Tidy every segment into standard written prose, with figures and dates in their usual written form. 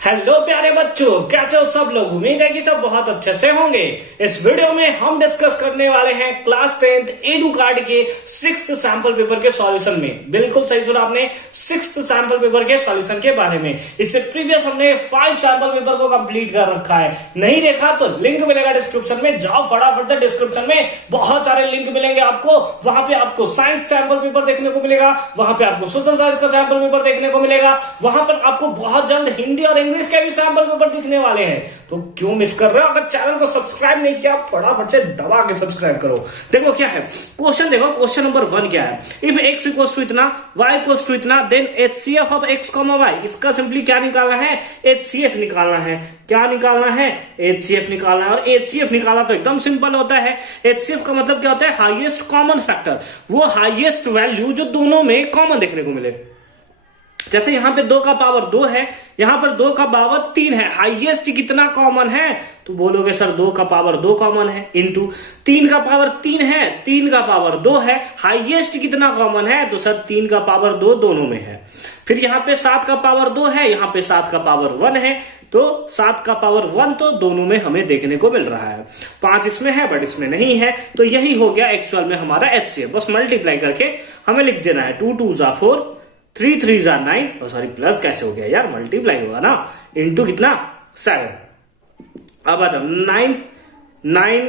Hello प्यारे बच्चों, कैसे हो सब लोग। उम्मीद है कि सब बहुत अच्छे से होंगे। इस वीडियो में हम डिस्कस करने वाले हैं क्लास 10th एडू कार्ड के 6th सैंपल पेपर के सॉल्यूशन में। बिल्कुल सही सुना आपने, 6th सैंपल पेपर के सॉल्यूशन के बारे में। इससे प्रीवियस हमने 5 सैंपल पेपर को कंप्लीट कर रखा है। नहीं देखा तो लिंक मिलेगा डिस्क्रिप्शन में, जाओ फटाफट से। डिस्क्रिप्शन में बहुत सारे लिंक मिलेंगे आपको। वहां पे आपको साइंस सैंपल पेपर देखने को मिलेगा, वहां पे आपको सोशल साइंस का सैंपल पेपर देखने को मिलेगा, वहां पर आपको बहुत जल्द हिंदी और इंग्लिश के भी सैंपल पेपर दिखने वाले हैं। तो क्यों मिस कर रहे हो? अगर चैनल को सब्सक्राइब नहीं किया, फटाफट से दबा के सब्सक्राइब करो। देखो क्या है क्वेश्चन, देखो क्वेश्चन नंबर 1 क्या है। इफ x इक्वल्स टू इतना, y इक्वल्स टू इतना, then HCF of x, y। इसका सिंपली क्या निकालना है? HCF निकालना है। क्या निकालना है? HCF निकालना है। और HCF निकालना तो एकदम सिंपल होता है। HCF का मतलब क्या होता है? हाईएस्ट कॉमन फैक्टर, वो हाईएस्ट वैल्यू जो दोनों में कॉमन देखने को मिले। जैसे यहां पे 2 का पावर 2 है, यहां पर 2 का पावर 3 है। हाईएस्ट कितना कॉमन है? तो बोलोगे सर 2 का पावर 2 कॉमन है, इंटू 3 का पावर 3 है, 3 का पावर 2 है। हाईएस्ट कितना कॉमन है? तो सर 3 का पावर 2 दोनों में है। फिर यहां पे 7 का पावर 2 है, यहां पे 7 का पावर 1 है, तो 7 का पावर 1 तो दोनों में हमें देखने को मिल रहा है। 5 इसमें है बट इसमें नहीं है, तो यही हो गया एक्चुअल में हमारा HCF। बस मल्टीप्लाई करके हमें लिख देना है। 2 2 जा 4, 3 3 जा 9, सॉरी प्लस कैसे हो गया यार, मल्टीप्लाई होगा ना, इंटू कितना 7। अब आता 9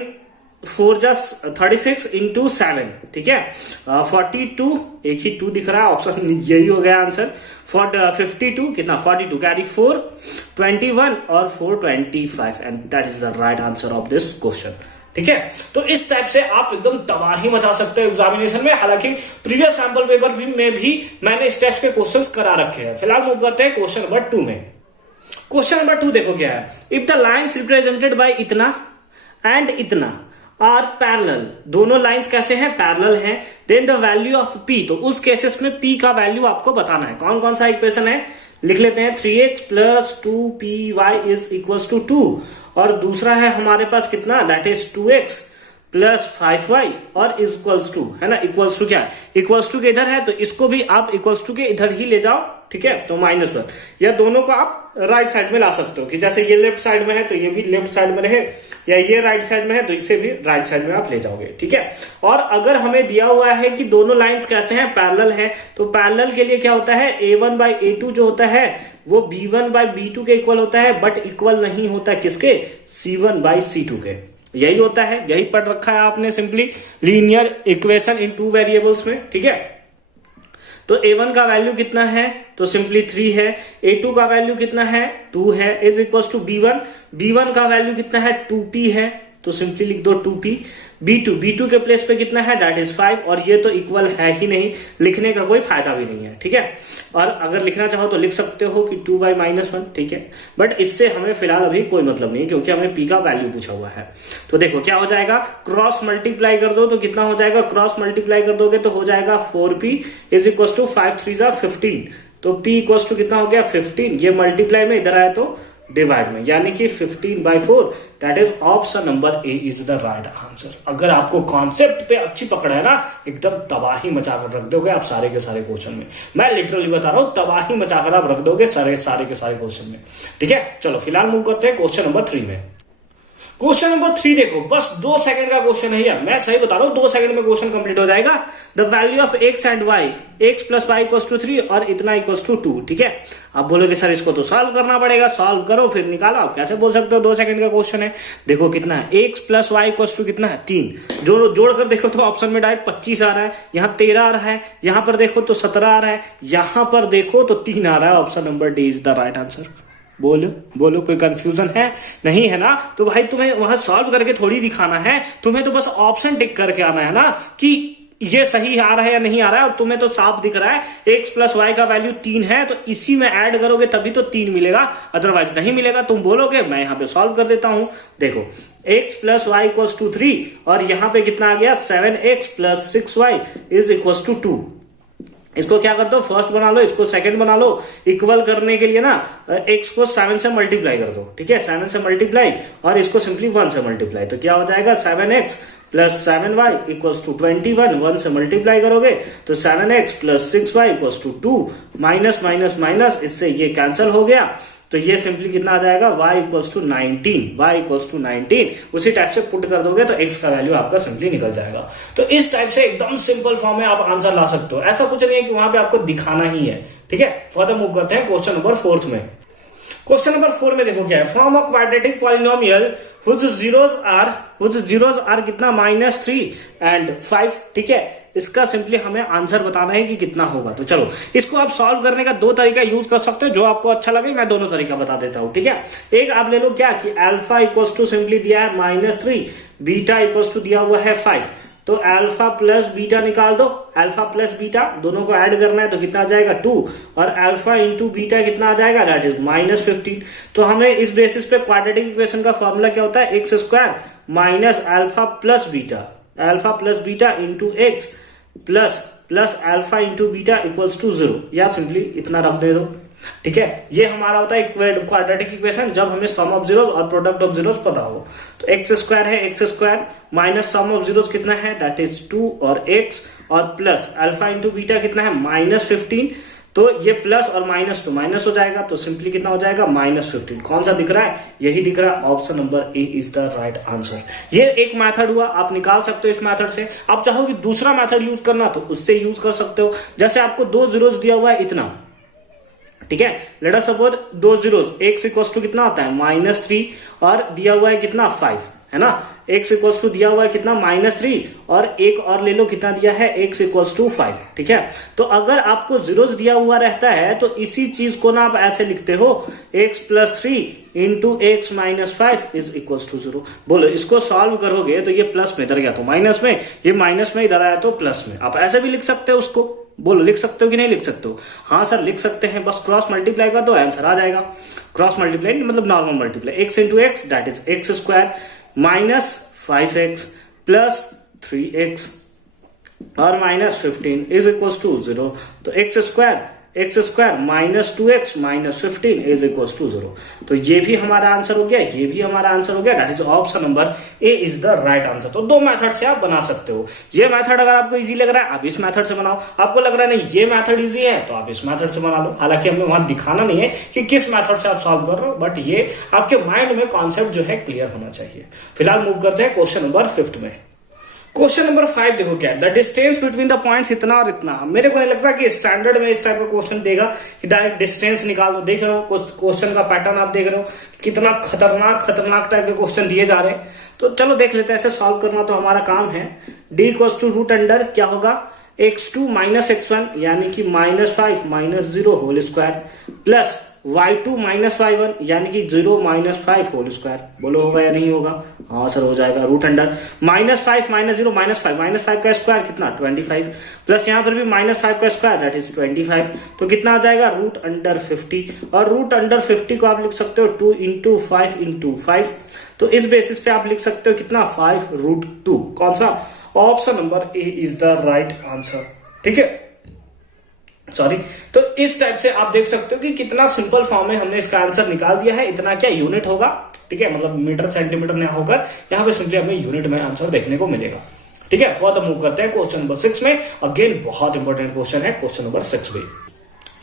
4 जा 36 इंटू 7, ठीक है। 42, एक ही 2 दिख रहा है, ऑप्शन यही हो गया आंसर। 52 कितना, 42 कैरी 4, 21 और 4 25, and that is the right answer of this question. ठीक है, तो इस टाइप से आप एकदम तबाही मचा सकते हो एग्जामिनेशन में। हालांकि प्रीवियस सैंपल पेपर में भी मैंने इस टाइप के क्वेश्चंस करा रखे हैं। फिलहाल मूव करते हैं क्वेश्चन नंबर 2 में। क्वेश्चन नंबर 2 देखो क्या है। If the lines represented by इतना एंड इतना आर पैरेलल, दोनों लाइंस कैसे हैं? पैरेलल हैं। Then the value of p, तो उस केसेस में p का वैल्यू आपको बताना है। कौन कौन सा इक्वेशन है लिख लेते हैं। 3x plus 2py is equal to 2, और दूसरा है हमारे पास कितना, that is 2x plus 5y और इज इक्वल्स टू, है ना। इक्वल्स टू क्या है? इक्वल्स टू के इधर है, तो इसको भी आप इक्वल्स टू के इधर ही ले जाओ, ठीक है। तो -1, या दोनों को आप राइट साइड में ला सकते हो, कि जैसे ये लेफ्ट साइड में है तो ये भी लेफ्ट साइड में रहे, या ये राइट साइड में है तो इसे भी राइट साइड में आप ले जाओगे, ठीक है। और अगर हमें दिया हुआ है कि दोनों लाइंस कैसे हैं, पैरेलल हैं, तो पैरेलल के लिए क्या होता है, A1 बाई A2 जो होता है वो B1 बाई B2 के इक्वल होता है, बट इक्वल नहीं होता किसके, C1 बाई C2 के। यही होता है, यही पढ़ रखा है आपने simply, linear equation in 2 variables में, ठीक है। तो A1 का वैल्यू कितना है, तो सिंपली 3 है। A2 का वैल्यू कितना है, 2 है, इज इक्वल टू B1 का वैल्यू कितना है, 2p है, तो सिंपली लिख दो 2p। B2 के प्लेस पे कितना है, दैट इज 5, और ये तो इक्वल है ही नहीं, लिखने का कोई फायदा भी नहीं है, ठीक है। और अगर लिखना चाहो तो लिख सकते हो कि 2 बाई -1, ठीक है, बट इससे हमें फिलहाल अभी कोई मतलब नहीं, क्योंकि हमें p का वैल्यू पूछा हुआ है। तो देखो क्या हो जाएगा, क्रॉस मल्टीप्लाई कर दो तो कितना हो जाएगा, क्रॉस मल्टीप्लाई कर दोगे तो हो जाएगा 4p इज इक्वल टू 5 3 जा 15, तो p इक्वल टू कितना हो गया 15। ये मल्टीप्लाई में इधर आया तो डिवाइड में, यानी कि 15/4, that is option number A is the right answer. अगर आपको कॉन्सेप्ट पे अच्छी पकड़ है ना, एकदम तबाही मचाकर रख दोगे आप सारे के सारे क्वेश्चन में। मैं लिटरली बता रहा हूं, तबाही मचाकर आप रख दोगे सारे के सारे क्वेश्चन में, ठीक है। चलो फिलहाल मूव करते हैं क्वेश्चन नंबर 3 में। क्वेश्चन नंबर 3 देखो, बस 2 सेकंड का क्वेश्चन है यार, मैं सही बता रहा हूं, 2 सेकंड में क्वेश्चन कंप्लीट हो जाएगा। The value of x and y, x plus y equals to 3 और इतना इक्वल्स टू 2, ठीक है। आप बोलोगे सर इसको तो सॉल्व करना पड़ेगा, सॉल्व करो फिर निकालो। आप कैसे बोल सकते हो 2 सेकंड का क्वेश्चन है। देखो कितना है, x plus y equals to कितना है, 3, जोड़कर देखो तो ऑप्शन में डायरेक्ट 25 आ रहा है, यहाँ 13 आ रहा है, यहाँ पर देखो तो 17 आ रहा है, यहाँ पर देखो तो 3 आ रहा है। Option number D is the right answer. बोलो कोई कंफ्यूजन है? नहीं है ना। तो भाई तुम्हें वहां सॉल्व करके थोड़ी दिखाना है, तुम्हें तो बस ऑप्शन टिक करके आना है ना, कि ये सही आ रहा है या नहीं आ रहा है। और तुम्हें तो साफ दिख रहा है x प्लस वाई का वैल्यू 3 है, तो इसी में ऐड करोगे तभी तो 3 मिलेगा, अदरवाइज नहीं मिलेगा। तुम बोलोगे मैं यहां पे सॉल्व कर देता हूं। देखो x plus y equals to 3, और यहां पे कितना आ गया, 7x plus 6y is equals to 2। इसको क्या कर दो, फर्स्ट बना लो, इसको सेकंड बना लो। इक्वल करने के लिए ना x को 7 से मल्टीप्लाई कर दो, ठीक है, 7 से मल्टीप्लाई, और इसको सिंपली 1 से मल्टीप्लाई, तो क्या हो जाएगा 7x plus 7y equals to 21, 1 से मल्टीप्लाई करोगे तो 7x plus 6y equals to 2, minus minus minus, इससे ये कैंसिल हो गया, तो ये सिंपली कितना आ जाएगा y equals to 19, y equals to 19। उसी टाइप से पुट कर दोगे तो x का वैल्यू आपका सिंपली निकल जाएगा। तो इस टाइप से एकदम सिंपल फॉर्म में आप आंसर ला सकते हो, ऐसा कुछ नहीं है कि वहां पे आपको दिखाना ही है। ठीक है, फर्दर मूव करते हैं क्वेश्चन नंबर 4 में। क्वेश्चन नंबर 4 में देखो क्या है, form of quadratic polynomial whose zeros are कितना -3 and 5। ठीक है, इसका सिंपली हमें आंसर बताना है कि कितना होगा। तो चलो इसको आप सॉल्व करने का दो तरीका यूज कर सकते हो, जो आपको अच्छा लगे, मैं दोनों तरीका बता देता हूं। ठीक है, एक आप ले लो क्या कि अल्फा इक्वल्स टू सिंपली दिया है -3, बीटा इक्वल्स टू दिया हुआ है 5, तो अल्फा प्लस बीटा निकाल दो। अल्फा प्लस बीटा दोनों को ऐड करना है तो कितना आ जाएगा 2, और अल्फा इंटू बीटा कितना आ जाएगा, दैट इज -15। तो हमें इस बेसिस पे क्वाड्रेटिक इक्वेशन का फॉर्मूला क्या होता है, x square minus alpha plus beta into x plus alpha into beta equals to 0, या सिंपली इतना रख दे दो। ठीक है, ये हमारा होता है क्वाड्रेटिक इक्वेशन जब हमें सम ऑफ जीरोस और प्रोडक्ट ऑफ जीरोस पता हो। तो एक्स स्क्वायर है, x square minus sum of zeros कितना है, दैट इज 2 और एक्स, और प्लस अल्फा इंटू बीटा कितना है -15, तो ये प्लस और माइनस तो माइनस हो जाएगा, तो सिंपली कितना हो जाएगा -15। कौन सा दिख रहा है, यही दिख रहा है, option number A is the right answer. ये एक मेथड हुआ, आप निकाल सकते हो इस मेथड से। आप चाहो कि दूसरा मेथड यूज करना तो उससे यूज कर सकते हो। जैसे आपको 2 जीरोस दिया हुआ है इतना, ठीक है, let us suppose 2 zeros, x equals to कितना आता है -3 और दिया हुआ है कितना 5, है ना। x इक्वल्स टू दिया हुआ है कितना -3, और एक और ले लो कितना दिया है, x इक्वल्स टू 5। ठीक है, तो अगर आपको जीरोस दिया हुआ रहता है तो इसी चीज को ना आप ऐसे लिखते हो, x plus 3 into x minus 5 is equals to 0। बोलो इसको सॉल्व करोगे तो ये प्लस में इधर गया तो माइनस में, ये माइनस में इधर आया तो प्लस में। आप ऐसे भी लिख सकते हो उसको, बोलो लिख सकते हो कि नहीं लिख सकते हो। हाँ सर लिख सकते हैं, बस क्रॉस मल्टीप्लाई कर दो आंसर आ जाएगा। क्रॉस मल्टीप्लाई मतलब normal multiply, x into x that is x square minus 5x plus 3x और -15 इज इक्वल टू 0। तो x square minus 2x minus 15 is equal to 0। तो ये भी हमारा आंसर हो गया, ये भी हमारा आंसर हो गया, that is option number A is the right answer. तो दो मेथड से आप बना सकते हो। ये मेथड अगर आपको इजी लग रहा है आप इस मेथड से बनाओ, आपको लग रहा है नहीं ये मेथड इजी है तो आप इस मेथड से बना लो। हालांकि हमें वहां दिखाना नहीं है कि किस मेथड से आप सॉल्व कर रहे हो, बट ये आपके माइंड में कॉन्सेप्ट जो है क्लियर होना चाहिए। फिलहाल मूव करते हैं क्वेश्चन नंबर 5 में। क्वेश्चन नंबर 5 देखो क्या है, the distance between the points इतना और इतना। मेरे को नहीं लगता कि स्टैंडर्ड में इस टाइप का क्वेश्चन देगा कि डायरेक्ट डिस्टेंस निकाल दो। देख रहे हो क्वेश्चन का पैटर्न, आप देख रहे हो कितना खतरनाक टाइप के क्वेश्चन दिए जा रहे हैं। तो चलो देख लेते हैं, ऐसे सॉल्व करना तो हमारा काम है। D equals to root under क्या होगा, x2 माइनस x1 यानी कि -5 minus 0 whole square plus y2 minus y1 यानी कि 0 माइनस 5 होल स्क्वायर। बोलो होगा या नहीं होगा, हाँ सर हो जाएगा। रूट अंडर -5 माइनस 0 -5 का स्क्वायर कितना 25 प्लस यहाँ पर भी -5 का स्क्वायर दैट इज 25, तो कितना आ जाएगा रूट अंडर 50। और रूट अंडर 50 को आप लिख सकते हो 2 इंटू 5 इंटू 5। तो इस बेसिस पे आप लिख सकते हो कितना 5 रूट 2। कौन सा, option number A is the right answer. ठीक है, सॉरी। तो इस टाइप से आप देख सकते हो कि कितना सिंपल फॉर्म में हमने इसका आंसर निकाल दिया है। इतना क्या यूनिट होगा, ठीक है, मतलब मीटर सेंटीमीटर ना होकर यहाँ पे सिंपली हमें यूनिट में आंसर देखने को मिलेगा। ठीक है, फर्दर मूव करते हैं क्वेश्चन नंबर 6 में। अगेन बहुत इंपॉर्टेंट क्वेश्चन है क्वेश्चन नंबर 6 भी।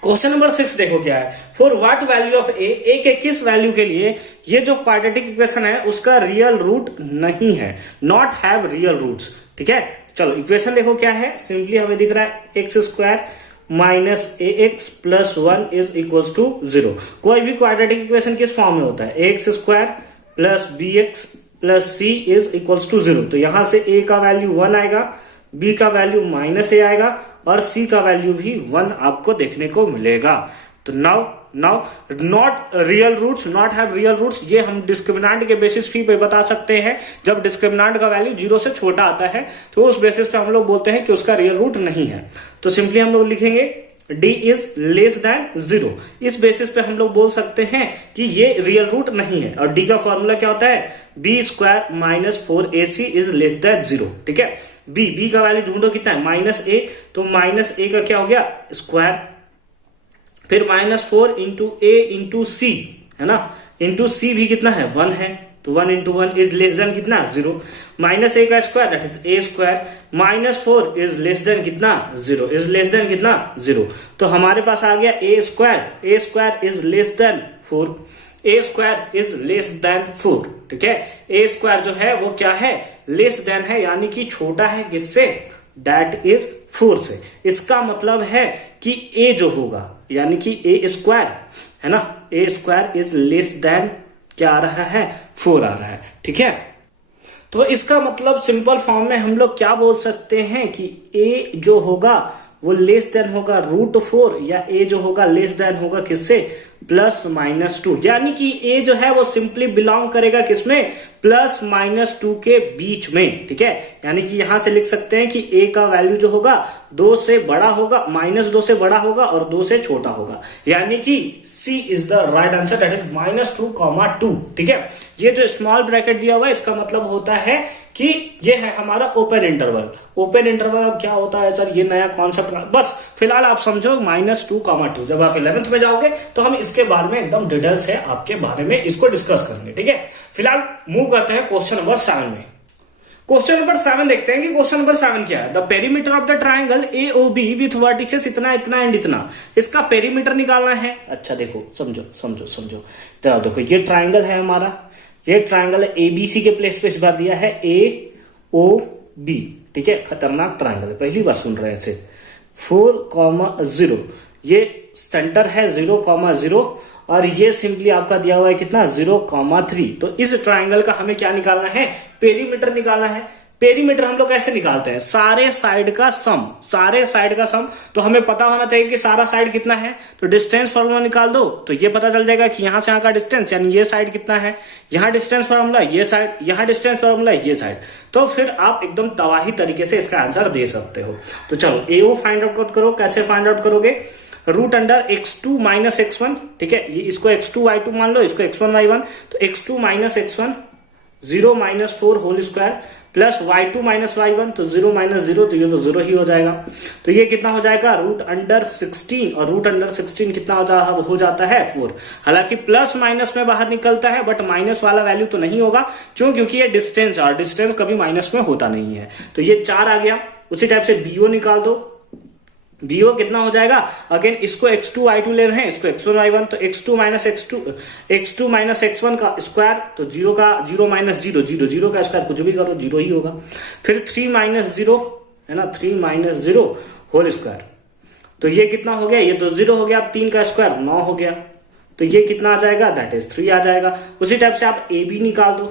क्वेश्चन नंबर 6 देखो क्या है, फॉर व्हाट वैल्यू ऑफ ए के किस वैल्यू के लिए ये जो क्वाड्रेटिक इक्वेशन है उसका रियल रूट नहीं है, नॉट हैव रियल रूट्स। ठीक है, चलो इक्वेशन देखो क्या है, सिंपली हमें दिख रहा है x square minus ax plus 1 is equal to 0। कोई भी क्वाड्रेटिक इक्वेशन किस फॉर्म में होता है, x square plus bx plus c is equal to 0। तो यहां से a का वैल्यू 1 आएगा, b का वैल्यू -a आएगा और c का वैल्यू भी 1 आपको देखने को मिलेगा। तो now not real roots, not have real roots, ये हम डिस्क्रिमिनेंट के बेसिस पे बता सकते हैं। जब डिस्क्रिमिनेंट का वैल्यू 0 से छोटा आता है तो उस बेसिस पे हम लोग बोलते हैं कि उसका रियल रूट नहीं है। तो सिंपली हम लोग लिखेंगे d इज लेस देन 0। इस बेसिस पे हम लोग बोल सकते हैं कि ये रियल रूट नहीं है। और d का फॉर्मूला क्या होता है, b square minus 4ac is less then 0। ठीक है, b का वैल्यू ढूंढो कितना है -a, तो -a का क्या हो गया स्क्वायर, फिर -4 इंटू a इंटू c है ना, इंटू c भी कितना है 1 है, तो 1 into 1 इज लेस देन कितना 0, माइनस ए का square that is A square, minus 4 is less then कितना 0, इज लेस देन कितना 0। तो हमारे पास आ गया a square is less than 4, a square is less than 4, ठीक है। ए स्क्वायर जो है वो क्या है, लेस देन है, यानी कि छोटा है किससे, दैट इज 4 से। इसका मतलब है कि ए जो होगा यानी कि ए स्क्वायर है ना, ए स्क्वायर इज लेस देन क्या आ रहा है 4 आ रहा है, ठीक है। तो इसका मतलब सिंपल फॉर्म में हम लोग क्या बोल सकते हैं कि ए जो होगा वो लेस देन होगा √4, या ए जो होगा लेस देन होगा किससे, +-2, यानी कि ए जो है वो सिंपली बिलोंग करेगा किसमें, +-2 के बीच में, ठीक है। यानी कि यहां से लिख सकते हैं कि ए का वैल्यू जो होगा 2 से बड़ा होगा, -2 से बड़ा होगा और 2 से छोटा होगा, यानी कि C is the right answer, that is -2, ठीक है। ये जो स्मॉल ब्रैकेट दिया हुआ है इसका मतलब होता है कि ये है हमारा ओपन इंटरवल। ओपन इंटरवल अब क्या होता है सर, ये नया कॉन्सेप्ट, बस फिलहाल आप समझो -2, जब आप 11th में जाओगे तो हम इसके बारे में एकदम डिटेल से आपके बारे में इसको डिस्कस करेंगे, ठीक है। फिलहाल मूव करते हैं क्वेश्चन नंबर 7 में। क्वेश्चन नंबर 7 देखते हैं कि क्वेश्चन नंबर 7 क्या है। The perimeter of the triangle AOB with vertices इतना इतना एंड इतना, इसका पेरीमीटर निकालना है। अच्छा देखो, समझो तो देखो ये ट्राइंगल है हमारा, ये ट्राइंगल है ABC के प्लेस पे इस बार दिया है AOB, ठीक है। खतरनाक ट्राइंगल है, पहली बार सुन रहे हैं इसे। 4,0, ये सेंटर है 0,0 और ये सिंपली आपका दिया हुआ है कितना 0,3। तो इस ट्राइंगल का हमें क्या निकालना है, पेरीमीटर निकालना है। पेरीमीटर हम लोग कैसे निकालते हैं, सारे साइड का सम। तो हमें पता होना चाहिए कि सारा साइड कितना है, तो डिस्टेंस फॉर्मूला निकाल दो तो ये पता चल जाएगा कि यहां से यहां का डिस्टेंस, यानी ये साइड कितना है, यहां डिस्टेंस फॉर्मूला ये साइड, यहां डिस्टेंस फॉर्मूला ये साइड। तो फिर आप एकदम तबाही तरीके से इसका आंसर दे सकते हो। तो चलो AO फाइंड आउट करो। कैसे फाइंड आउट करोगे, √x2 - x1, ठीक है। ये इसको x2 y2 मान लो, इसको x1 y1, तो x2 - x1 0 - 4 whole square plus y2 - y1, तो 0 - 0, तो ये तो 0 ही हो जाएगा। तो ये कितना हो जाएगा √16, और √16 कितना हो जाता है 4। हालांकि प्लस माइनस में बाहर निकलता है, बट माइनस वाला वैल्यू तो नहीं होगा, क्यों, क्योंकि ये डिस्टेंस, और डिस्टेंस कभी माइनस में होता नहीं है। तो ये 4 आ गया। उसी टाइप से BO निकाल दो। BO कितना हो जाएगा, अगेन इसको x2 y2 ले रहे हैं, इसको x1 y1, तो x2 - x1 का स्क्वायर, तो 0 - 0 का स्क्वायर कुछ भी करो 0 ही होगा। फिर 3 - 0 है ना, 3 - 0 होल स्क्वायर, तो ये कितना हो गया, ये तो 0 हो गया। 3 का स्क्वायर 9 हो गया, तो ये कितना आ जाएगा, दैट इज 3 आ जाएगा। उसी टाइप से आप AB निकाल दो।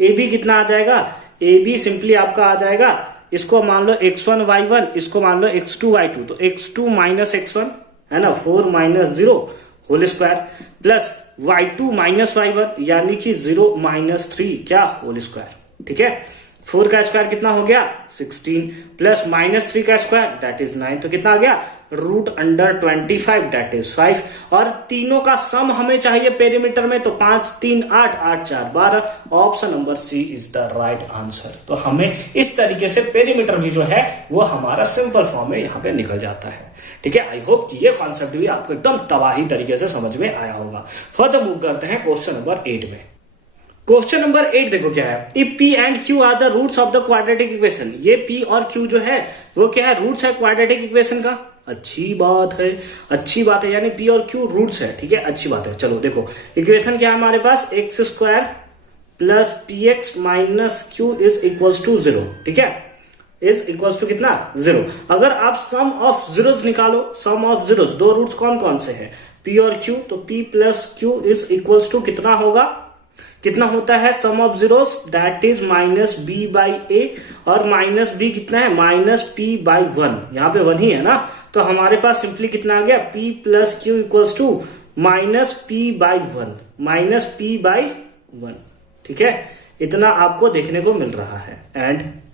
AB कितना आ जाएगा, AB सिंपली आपका आ जाएगा, इसको मान लो x1 y1, इसको मान लो x2 y2, तो x2 - x1 है ना, 4 - 0 whole square plus y2 - y1, यानी कि 0 - 3 क्या होल स्क्वायर, ठीक है। 4 का स्क्वायर कितना हो गया 16, प्लस -3 का स्क्वायर दैट इज 9, तो कितना आ गया √25 दैट इज 5। और तीनों का सम हमें चाहिए पेरीमीटर में, तो 5 3 8 8 4 12, option number C is the right answer. तो हमें इस तरीके से पेरीमीटर भी जो है वो हमारा सिंपल फॉर्म में यहाँ पे निकल जाता है, ठीक है। आई होप कि ये कॉन्सेप्ट भी आपको एकदम तबाही तरीके से समझ में आया होगा। फर्दर मूव करते हैं क्वेश्चन नंबर 8 में। क्वेश्चन नंबर 8 देखो क्या है, if P and Q are the roots of the quadratic equation. ये P और Q जो है वो क्या है, रूट्स है क्वाड्रेटिक इक्वेशन का। अच्छी बात है, यानी P और Q रूट्स है, ठीक है, अच्छी बात है। चलो देखो इक्वेशन क्या है हमारे पास, x² plus px minus q is equals to 0, ठीक है, इज इक्वल्स टू कितना 0। अगर आप सम ऑफ जीरोस निकालो, सम ऑफ जीरोस, दो रूट्स कौन कौन से हैं, P और Q, तो P plus Q is equals to कितना होगा, कितना होता है sum of zeros, that is -b/a, और -b कितना है -p/1, यहाँ पे 1 ही है ना, तो हमारे पास सिंपली कितना आ गया p plus q equals to -p/1, -p/1, ठीक है। इतना आपको देखने को मिल रहा है।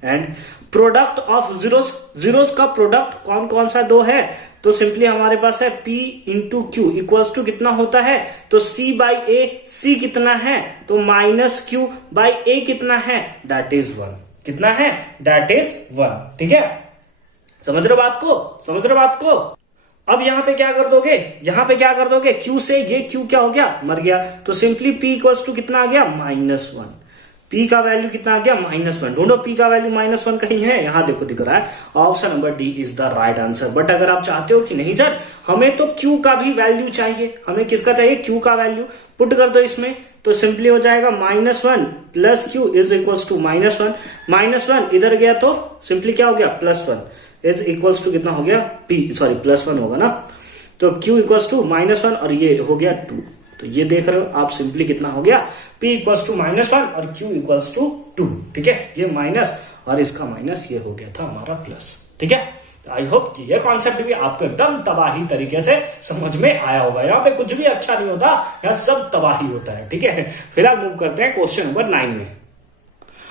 एंड प्रोडक्ट ऑफ जीरोस का प्रोडक्ट कौन कौन सा दो है, तो सिंपली हमारे पास है p into q equals to कितना होता है, तो c/a, c कितना है, तो -q/a कितना है, दैट इज 1, कितना है, दैट इज 1, ठीक है। समझ रहे बात को। अब यहां पे क्या कर दोगे, यहां पे क्या कर दोगे, Q से ये Q क्या हो गया, मर गया, तो सिंपली P इक्वल्स टू कितना आ गया, -1। P का वैल्यू कितना आ गया, -1। ढूंढो P का वैल्यू -1 कहीं है, यहां देखो दिख रहा है, option number D is the right answer. But अगर आप चाहते हो कि नहीं सर हमें तो Q का भी वैल्यू चाहिए, हमें किसका चाहिए, Q का वैल्यू, पुट कर दो इसमें, तो सिंपली हो जाएगा -1 plus Q is equals to -1, -1 इधर गया तो सिंपली क्या हो गया, +1 इज इक्वल्स टू कितना हो गया, P सॉरी +1 होगा ना, तो Q इक्वल्स टू -1 और ये हो गया 2। तो ये देख रहे हो आप, सिंपली कितना हो गया, P इक्वल्स टू -1 और Q इक्वल्स टू 2। ठीक है, ये माइनस और इसका माइनस, ये हो गया था हमारा प्लस। ठीक है, आई होप कि ये कॉन्सेप्ट भी आपको एकदम तबाही तरीके से समझ में आया होगा। यहाँ पे कुछ भी अच्छा नहीं होता, यहाँ सब तबाही होता है। ठीक है, फिलहाल मूव करते हैं क्वेश्चन नंबर 9 में।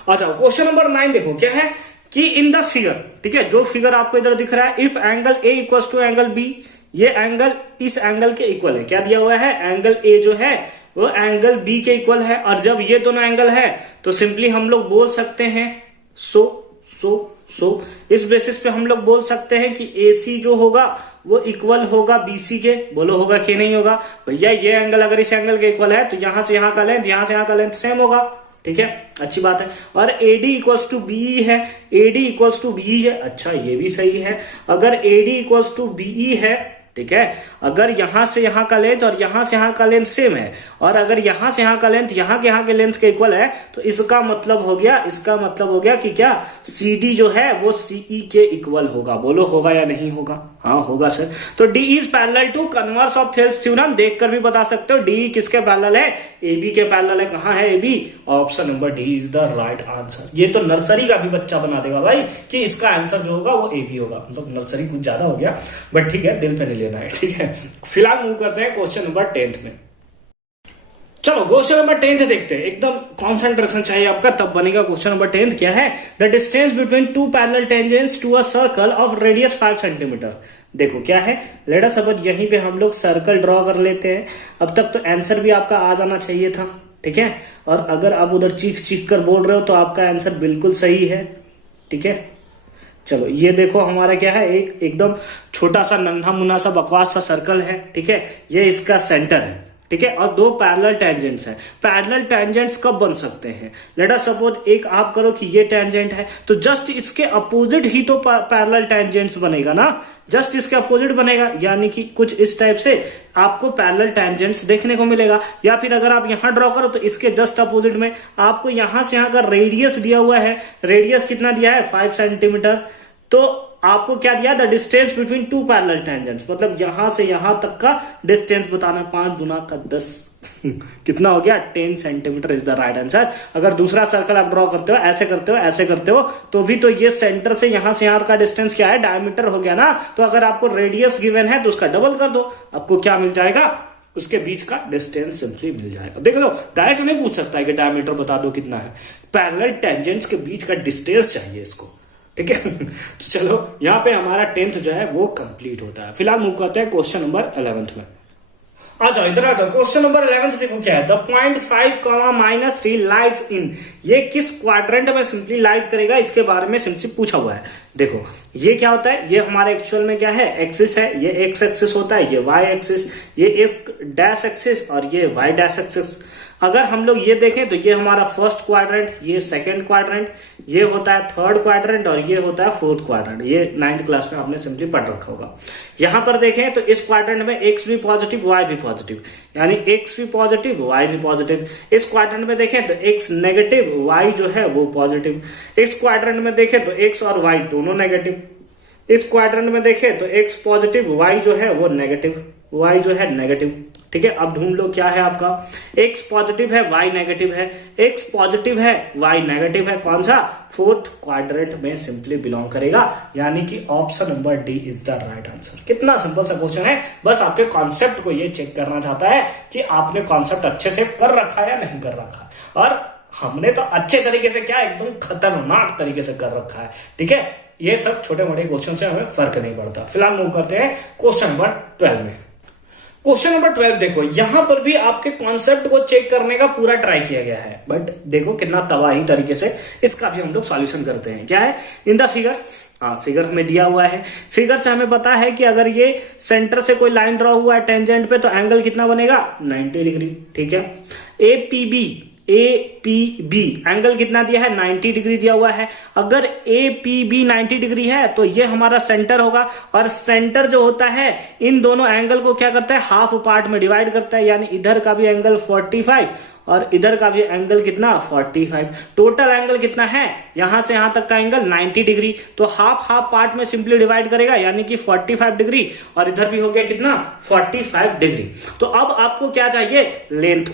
अच्छा, क्वेश्चन नंबर 9 देखो क्या है कि इन द फिगर, ठीक है, जो फिगर आपको इधर दिख रहा है, if angle A equals to angle B, ये एंगल इस एंगल के इक्वल है, क्या दिया हुआ है, एंगल ए जो है वो एंगल बी के इक्वल है, और जब ये दोनों एंगल है तो सिंपली हम लोग बोल सकते हैं सो इस बेसिस पे हम लोग बोल सकते हैं कि AC जो होगा वो इक्वल होगा BC के। बोलो होगा कि नहीं होगा भैया, ये एंगल अगर इस एंगल के इक्वल है तो यहां से यहां का लेंथ, यहां से यहां का लेंथ सेम होगा। ठीक है, अच्छी बात है। और AD इक्वल्स टू BE है, AD इक्वल्स टू BE है, अच्छा ये भी सही है। अगर AD इक्वल्स टू BE है, ठीक है, अगर यहां से यहां का लेंथ और यहां से यहां का लेंथ सेम है, और अगर यहां से यहां का लेंथ यहां के लेंथ के इक्वल है, तो इसका मतलब हो गया कि क्या CD जो है वो CE के इक्वल होगा। बोलो होगा या नहीं होगा, हाँ होगा सर। तो D is parallel to converse of theorem, देखकर भी बता सकते हो D किसके पैरेलल है, AB के पैरेलल है। कहां है AB, option number D is the right answer. ये तो नर्सरी का भी बच्चा बना देगा भाई कि इसका आंसर जो होगा वो AB होगा, मतलब नर्सरी कुछ ज्यादा हो गया, बट ठीक है, दिल पे नहीं लेना है। ठीक है, फिलहाल मूव करते हैं क्वेश्चन नंबर 10 में। चलो क्वेश्चन नंबर 10 देखते हैं, एकदम कॉन्सेंट्रेशन चाहिए आपका, तब बनेगा क्वेश्चन नंबर 10। क्या है, the distance between two parallel tangents to a circle of radius 5 centimetre. देखो क्या है, लेट अस सपोज यहीं पे हम लोग सर्कल ड्रॉ कर लेते हैं। अब तक तो आंसर भी आपका आ जाना चाहिए था। ठीक है, और अगर आप उधर चीख कर बोल रहे हो तो आपका आंसर बिल्कुल सही है। ठीक है, चलो ये देखो हमारा क्या है, एक एकदम छोटा सा नन्हा मुन्ना सा बकवास सा सर्कल है। ठीक है, ये इसका सेंटर है। ठीक है, और दो पैरेलल टेंजेंट्स हैं। पैरेलल टेंजेंट्स कब बन सकते हैं, लेट अस सपोज एक आप करो कि ये टेंजेंट है, तो जस्ट इसके अपोजिट ही तो पैरेलल टेंजेंट्स बनेगा ना, जस्ट इसके अपोजिट बनेगा, यानी कि कुछ इस टाइप से आपको पैरेलल टेंजेंट्स देखने को मिलेगा। या फिर अगर आप यहां ड्रॉ करो तो इसके जस्ट अपोजिट में आपको यहां से यहां का रेडियस दिया हुआ है। रेडियस कितना दिया है, 5 सेंटीमीटर। तो आपको क्या दिया, the distance between two parallel tangents, मतलब यहां से यहां तक का डिस्टेंस बताना, 5 दूना का 10 कितना हो गया, 10 centimetre is the right answer. अगर दूसरा सर्कल आप ड्रॉ करते हो, ऐसे करते हो तो भी तो ये सेंटर से यहां का डिस्टेंस क्या है, डायमीटर हो गया ना। तो अगर आपको रेडियस गिवन है तो उसका डबल कर दो, आपको क्या मिल जाएगा, उसके बीच का डिस्टेंस सिंपली मिल जाएगा। देख लो, डायरेक्ट नहीं पूछ सकता है कि डायमीटर बता दो कितना है, पैरेलल टेंजेंट्स के बीच का डिस्टेंस चाहिए इसको। ठीक है, तो चलो यहां पे हमारा 10th जो है वो कंप्लीट होता है। फिलहाल मूव करते हैं क्वेश्चन नंबर 11 में। आ जाओ इधर आ जाओ, क्वेश्चन नंबर 11 से देखो क्या है, द पॉइंट 5, -3 लाइज इन, ये किस क्वाड्रेंट में सिंपली लाइज करेगा, इसके बारे में सिंपली पूछा हुआ है। देखो ये क्या होता है, ये हमारे एक्चुअल में क्या है, एक्सिस है, ये एक्स एक्सिस होता है, ये वाई एक्सिस, ये एक्स डैश एक्सिस और ये वाई डैश एक्सिस। अगर हम लोग ये देखें तो ये हमारा फर्स्ट क्वाड्रेंट, ये सेकंड क्वाड्रेंट, ये होता है थर्ड क्वाड्रेंट और ये होता है फोर्थ क्वाड्रेंट। ये 9th क्लास में आपने सिंपली पढ़ रखा होगा। यहां पर देखें तो इस क्वाड्रेंट में एक्स भी पॉजिटिव वाई भी पॉजिटिव, यानी एक्स भी पॉजिटिव वाई भी पॉजिटिव। इस क्वाड्रेंट में देखें तो एक्स नेगेटिव वाई जो है वो पॉजिटिव। इस क्वाड्रेंट में देखें तो एक्स और वाई दोनों नेगेटिव। इस क्वाड्रेंट में देखें तो एक्स पॉजिटिव वाई जो है वो नेगेटिव, वाई जो है नेगेटिव। ठीक है, अब ढूंढ लो क्या है आपका, एक्स पॉजिटिव है वाई नेगेटिव है, एक्स पॉजिटिव है वाई नेगेटिव है, कौन सा, फोर्थ क्वाड्रेंट में सिंपली बिलोंग करेगा, यानी कि option number D is the right answer. कितना सिंपल सा क्वेश्चन है, बस आपके कॉन्सेप्ट को ये चेक करना चाहता है कि आपने कॉन्सेप्ट अच्छे से कर रखा है या नहीं कर रखा, और हमने तो अच्छे तरीके से क्या, एकदम खतरनाक तरीके से कर रखा है। ठीक है, ये सब छोटे मोटे क्वेश्चन से हमें फर्क नहीं पड़ता। फिलहाल मूव करते हैं क्वेश्चन नंबर 12 में। क्वेश्चन नंबर 12 देखो, यहां पर भी आपके कॉन्सेप्ट को चेक करने का पूरा ट्राई किया गया है, बट देखो कितना तबाही तरीके से इसका भी हम लोग सॉल्यूशन करते हैं। क्या है, इन द फिगर फिगर हमें दिया हुआ है। फिगर से हमें पता है कि अगर ये सेंटर से कोई लाइन ड्रॉ हुआ है टेंजेंट पे तो एंगल कितना बनेगा 90 डिग्री। ठीक है, एपीबी एंगल कितना दिया है 90 डिग्री दिया हुआ है। अगर एपीबी 90 डिग्री है तो ये हमारा सेंटर होगा, और सेंटर जो होता है इन दोनों एंगल को क्या करता है हाफ पार्ट में डिवाइड करता है, यानी इधर का भी एंगल 45 और इधर का भी एंगल कितना 45। टोटल एंगल कितना है यहां से यहां तक का एंगल 90 डिग्री, तो हाफ हाफ पार्ट में सिंपली डिवाइड करेगा यानी कि 45 डिग्री, और इधर भी हो गया कितना 45 डिग्री। तो अब आपको क्या चाहिए लेंथ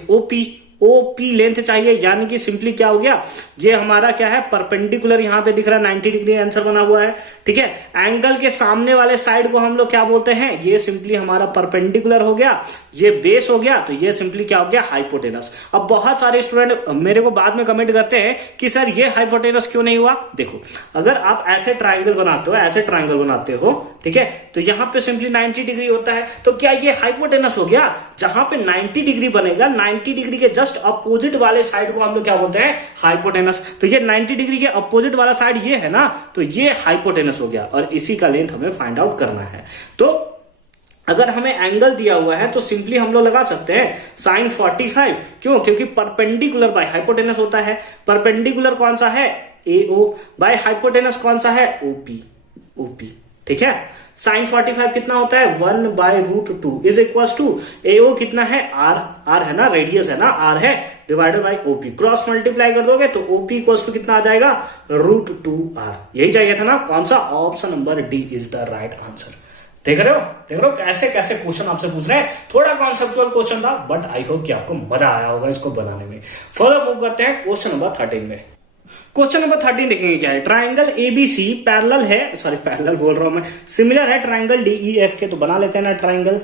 ओपी लेंथ चाहिए, यानी कि सिंपली क्या हो गया ये हमारा क्या है परपेंडिकुलर, यहां पे दिख रहा है 90 डिग्री आंसर बना हुआ है। ठीक है, एंगल के सामने वाले साइड को हम लोग क्या बोलते हैं, ये सिंपली हमारा परपेंडिकुलर हो गया, ये बेस हो गया, तो ये सिंपली क्या हो गया हाइपोटेनस। अब बहुत सारे स्टूडेंट मेरे को बाद में कमेंट करते हैं कि सर ये हाइपोटेनस क्यों नहीं हुआ। देखो, अगर आप ऐसे ट्राइंगल बनाते हो, ऐसे ट्राइंगल बनाते हो, ठीक है, तो यहां पे सिंपली 90 डिग्री होता है, तो क्या ये हाइपोटेनस हो गया। जहां पे 90 डिग्री बनेगा 90 डिग्री के जस्ट अपोजिट वाले साइड को हम लोग क्या बोलते हैं हाइपोटेनस। तो ये 90 डिग्री के अपोजिट वाला साइड ये है ना, तो ये हाइपोटेनस हो गया, और इसी का लेंथ हमें फाइंड आउट करना है। तो अगर हमें एंगल दिया हुआ है तो सिंपली हम लोग लगा सकते हैं साइन 45, क्यों, क्योंकि परपेंडिकुलर बाय हाइपोटेनस होता है। परपेंडिकुलर कौन सा है AO, बाय हाइपोटेनस कौन सा है OP। ठीक है, साइन 45 कितना होता है 1/√2 इज इक्वल टू AO कितना है R है ना, रेडियस है ना, R है, divided by OP। Cross multiply कर दोगे तो OP इक्वल टू कितना आ जाएगा √2R। यही चाहिए था ना, कौन सा, option number D is the right answer. देख रहे हो कैसे कैसे क्वेश्चन आपसे पूछ रहे हैं। थोड़ा कॉन्सेप्चुअल क्वेश्चन था, बट आई होप कि आपको मजा आया होगा इसको बनाने में। फर्दर मूव करते हैं क्वेश्चन नंबर 13 में। क्वेश्चन नंबर 13 देखेंगे क्या है। ट्राइंगल ABC पैरेलल है, सॉरी पैरेलल बोल रहा हूं मैं, सिमिलर है ट्राइंगल DEF के, तो बना लेते हैं ना ट्राइंगल।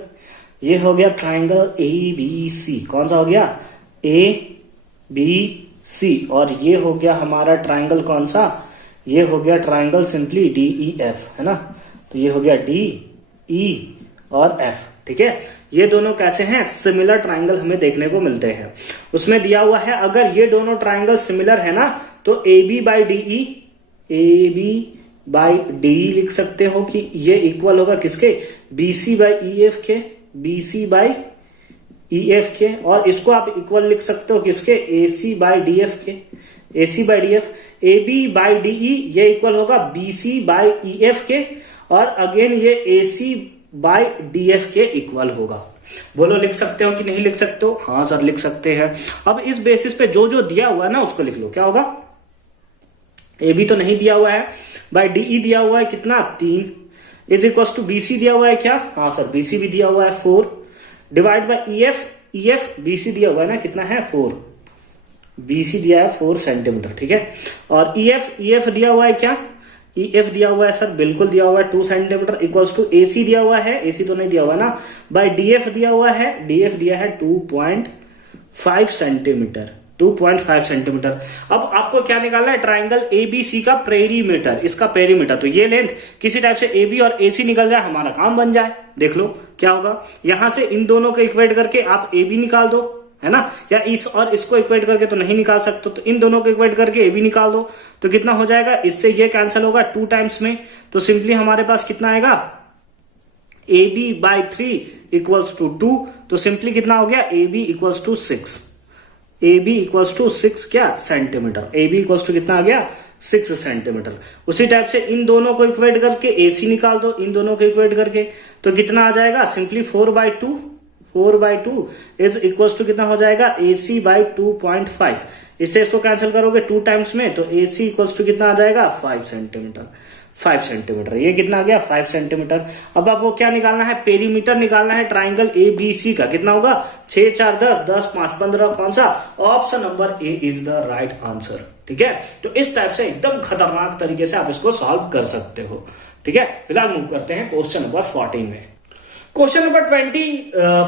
ये हो गया ट्राइंगल ABC, कौन सा हो गया ABC, और ये हो गया हमारा ट्राइंगल कौन सा, ये हो गया ट्राइंगल सिंपली DEF है ना, तो ये हो गया DE और F। ठीक है, ये दोनों कैसे हैं सिमिलर ट्राइंगल हमें देखने को मिलते हैं। उसमें दिया हुआ है अगर ये दोनों ट्राइंगल सिमिलर है ना तो AB बाई DE लिख सकते हो कि ये इक्वल होगा किसके BC बाई EF के, और इसको आप इक्वल लिख सकते हो किसके AC बाई DF के, AB बाई DE ये इक्वल होगा BC बाई EF के, और अगेन ये AC बाई DF के इक्वल होगा। बोलो लिख सकते हो कि नहीं लिख सकते हो। हाँ सर लिख सकते हैं। अब इस बेसिस पे जो जो दिया हुआ है ना उसको लिख लो। क्या होगा, AB तो नहीं दिया हुआ है, बाई DE दिया हुआ है कितना 3, इज इक्वल टू BC दिया हुआ है क्या, हाँ सर BC भी दिया हुआ है 4, डिवाइड बाई EF BC दिया हुआ है ना कितना है 4, BC दिया है 4 सेंटीमीटर। ठीक है, और EF दिया हुआ है क्या, EF दिया हुआ है सर बिल्कुल दिया हुआ है 2 सेंटीमीटर, इक्वल्स टू AC दिया हुआ है, AC तो नहीं दिया हुआ ना, बाय DF दिया हुआ है, DF दिया है 2.5 सेंटीमीटर, 2.5 सेंटीमीटर। अब आपको क्या निकालना है ट्राइंगल ABC का पेरीमीटर, इसका पेरीमीटर। तो ये लेंथ किसी टाइप से AB और AC निकल जाए हमारा काम बन जाए। देख लो क्या होगा, यहां से इन दोनों को इक्वेट करके आप AB निकाल दो, है ना, या इस और इसको इक्वेट करके तो नहीं निकाल सकते, तो इन दोनों को इक्वेट करके AB निकाल दो, तो कितना हो जाएगा, इससे ये कैंसिल होगा 2 टाइम्स में, तो सिंपली हमारे पास कितना आएगा AB बाई 3 इक्वल्स टू 2, तो सिंपली कितना हो गया AB equals to 6, AB equals to 6 क्या सेंटीमीटर, AB इक्वल्स टू कितना आ गया 6 सेंटीमीटर। उसी टाइप से इन दोनों को इक्वेट करके AC निकाल दो, इन दोनों को इक्वेट करके, तो कितना आ जाएगा सिंपली 4/2 इज इक्वल्स टू कितना हो जाएगा AC बाई 2.5, इससे इसको कैंसिल करोगे 2 टाइम्स में, तो AC इक्वल्स टू कितना आ जाएगा 5 सेंटीमीटर। ये कितना आ गया 5 सेंटीमीटर। अब आपको क्या निकालना है, पेरीमीटर निकालना है ट्राइंगल ABC का, कितना होगा 6 4 10 10 5 15, कौन सा, option number A is the right answer. ठीक है, तो इस टाइप से एकदम खतरनाक तरीके से आप इसको सॉल्व कर सकते हो। ठीक है, फिलहाल मूव करते हैं क्वेश्चन नंबर 14 में। क्वेश्चन नंबर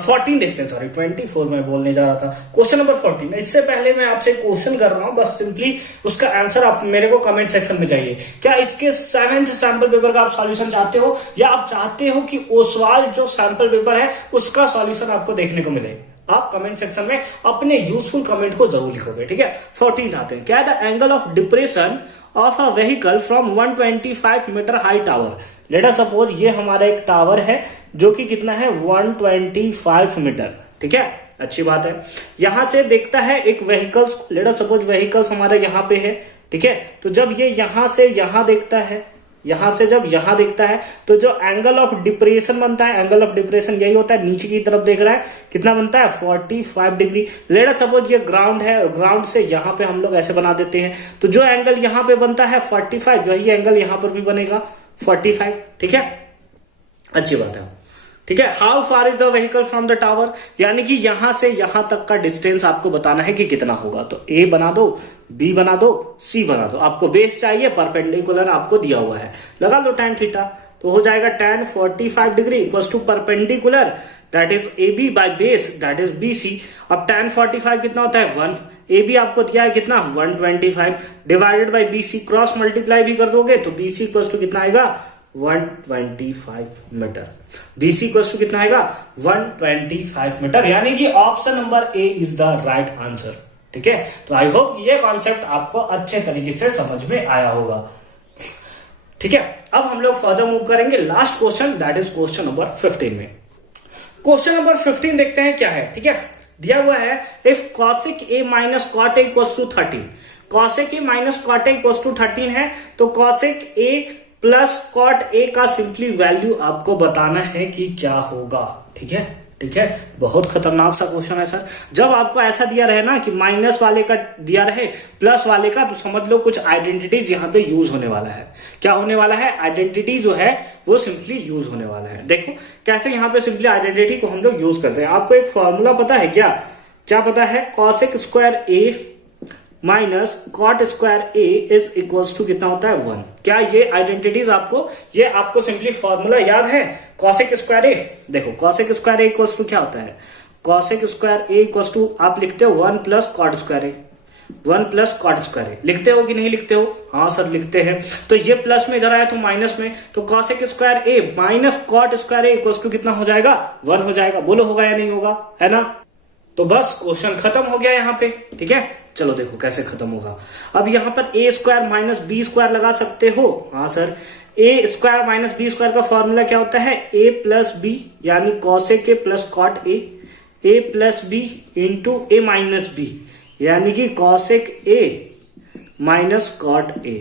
14 देखते हैं, सॉरी 24 में बोलने जा रहा था। क्वेश्चन नंबर 14, इससे पहले मैं आपसे क्वेश्चन कर रहा हूं, बस सिंपली उसका आंसर आप मेरे को कमेंट सेक्शन में चाहिए। क्या इसके 7th सैंपल पेपर का आप सॉल्यूशन चाहते हो, या आप चाहते हो कि ओसवाल जो सैंपल पेपर है उसका सॉल्यूशन आपको देखने को मिले। आप कमेंट सेक्शन में अपने यूजफुल कमेंट को जरूर लिखोगे, ठीक है। 14 आते हैं, क्या है, the angle of depression of a vehicle from 125 metre high tower. Let us suppose ये हमारा एक टावर है जो कि कितना है 125 मीटर, ठीक है, अच्छी बात है। यहां से देखता है एक vehicles, late us suppose vehicles हमारा यहाँ पे है, ठीक है। तो जब ये यहां से यहां देखता है, यहां से जब यहां देखता है तो जो एंगल ऑफ डिप्रेशन बनता है, एंगल ऑफ डिप्रेशन यही होता है, नीचे की तरफ देख रहा है, कितना बनता है 45 डिग्री। लेट अस सपोज ये ग्राउंड है, ग्राउंड से यहां पे हम लोग ऐसे बना देते हैं, तो जो एंगल यहां पे बनता है 45, वही एंगल यहां पर भी बनेगा 45, ठीक है, अच्छी बात है, ठीक है। How far is the vehicle from the tower, यानी कि यहां से यहां तक का डिस्टेंस आपको बताना है कि कितना होगा। तो ए बना दो, बी बना दो, सी बना दो। आपको बेस चाहिए, परपेंडिकुलर आपको दिया हुआ है, लगा लो tan थीटा, तो हो जाएगा tan 45 degree equal to perpendicular that is A B by base that is B C. अब tan 45 कितना होता है 1, ए बी आपको दिया है कितना 125 divided by B C, cross multiply भी कर दोगे तो बी सी इक्वल टू कितना आएगा 125 मीटर। बीसी इक्वल टू कितना आएगा 125 मीटर, यानी कि option number A is the right answer, ठीक है। तो आई होप ये कॉन्सेप्ट आपको अच्छे तरीके से समझ में आया होगा, ठीक है। अब हम लोग फर्दर मूव करेंगे last question that is question number 15 में। क्वेश्चन नंबर 15 देखते हैं क्या है, ठीक है। दिया हुआ है if cosec a minus cot a equal to 13, cosec a minus cot a equal to 13 है, तो cosec a plus cot A का सिंपली वैल्यू आपको बताना है कि क्या होगा, ठीक है, ठीक है। बहुत खतरनाक सा क्वेश्चन है सर। जब आपको ऐसा दिया रहे ना कि माइनस वाले का दिया रहे प्लस वाले का, तो समझ लो कुछ आइडेंटिटीज यहाँ पे यूज होने वाला है। क्या होने वाला है, आइडेंटिटी जो है वो सिंपली यूज होने वाला है। देखो कैसे यहाँ पे सिंपली आइडेंटिटी को हम लोग यूज करते हैं। आपको एक फॉर्मूला पता है क्या, क्या पता है, cosec square A minus cot square A is equals to कितना होता है 1। क्या ये आइडेंटिटीज आपको, ये आपको सिंपली फॉर्मूला याद है, cosec स्क्वायर ए, देखो cosec square A equals to क्या होता है, cosec square A equals to आप लिखते हो 1 plus cot square A, 1 plus cot square A, लिखते हो कि नहीं लिखते हो, हाँ सर लिखते हैं। तो ये प्लस में इधर आया तो माइनस में, तो cosec square A minus cot square A equals to कितना हो जाएगा 1 हो जाएगा। बोलो होगा या नहीं होगा, है ना। तो बस क्वेश्चन खत्म हो गया यहाँ पे, ठीक है। चलो देखो कैसे खत्म होगा। अब यहाँ पर A square minus B square लगा सकते हो, हाँ sir. A square minus B square का फॉर्मूला क्या होता है, ए प्लस बी यानी cosec A plus cot A plus B into A minus B यानी कि cosec A minus cot A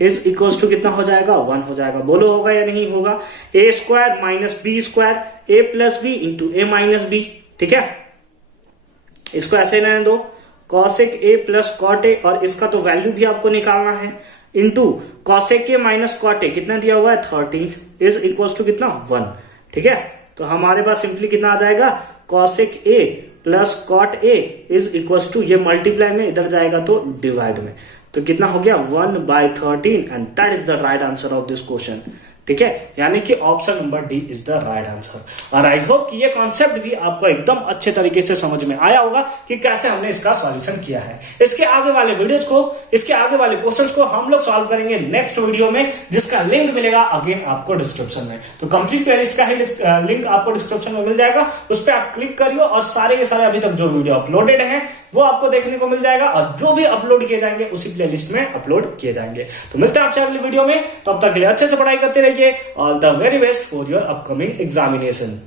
is equal to कितना हो जाएगा 1 हो जाएगा। बोलो होगा या नहीं होगा। A square minus B square A plus B into A minus B, ठीक है। इसको ऐसे ही रहने दो, cosec a plus cot A, और इसका तो वैल्यू भी आपको निकालना है, into cosec a minus cot A कितना दिया हुआ है 13 इज इक्वल टू कितना 1, ठीक है। तो हमारे पास सिंपली कितना आ जाएगा cosec a plus cot A is equal to, ये मल्टीप्लाई में इधर जाएगा तो डिवाइड में, तो कितना हो गया 1/13 and that is the right answer of this question, ठीक है। यानी कि option number D is the right answer. और आई होप कि ये कॉन्सेप्ट भी आपको एकदम अच्छे तरीके से समझ में आया होगा कि कैसे हमने इसका सॉल्यूशन किया है। इसके आगे वाले वीडियोस को, इसके आगे वाले क्वेश्चंस को हम लोग सॉल्व करेंगे नेक्स्ट वीडियो में, जिसका लिंक मिलेगा अगेन आपको डिस्क्रिप्शन में। तो कंप्लीट प्लेलिस्ट का ही लिंक आपको डिस्क्रिप्शन में मिल जाएगा, उस पर आप क्लिक करिए और सारे के सारे अभी तक जो वीडियो अपलोडेड है वो आपको देखने को मिल जाएगा, और जो भी अपलोड किए जाएंगे उसी प्लेलिस्ट में अपलोड किए जाएंगे। तो मिलते हैं आपसे अगली वीडियो में, तब तक के लिए अच्छे से पढ़ाई करते रहिए। All the very best for your upcoming examination.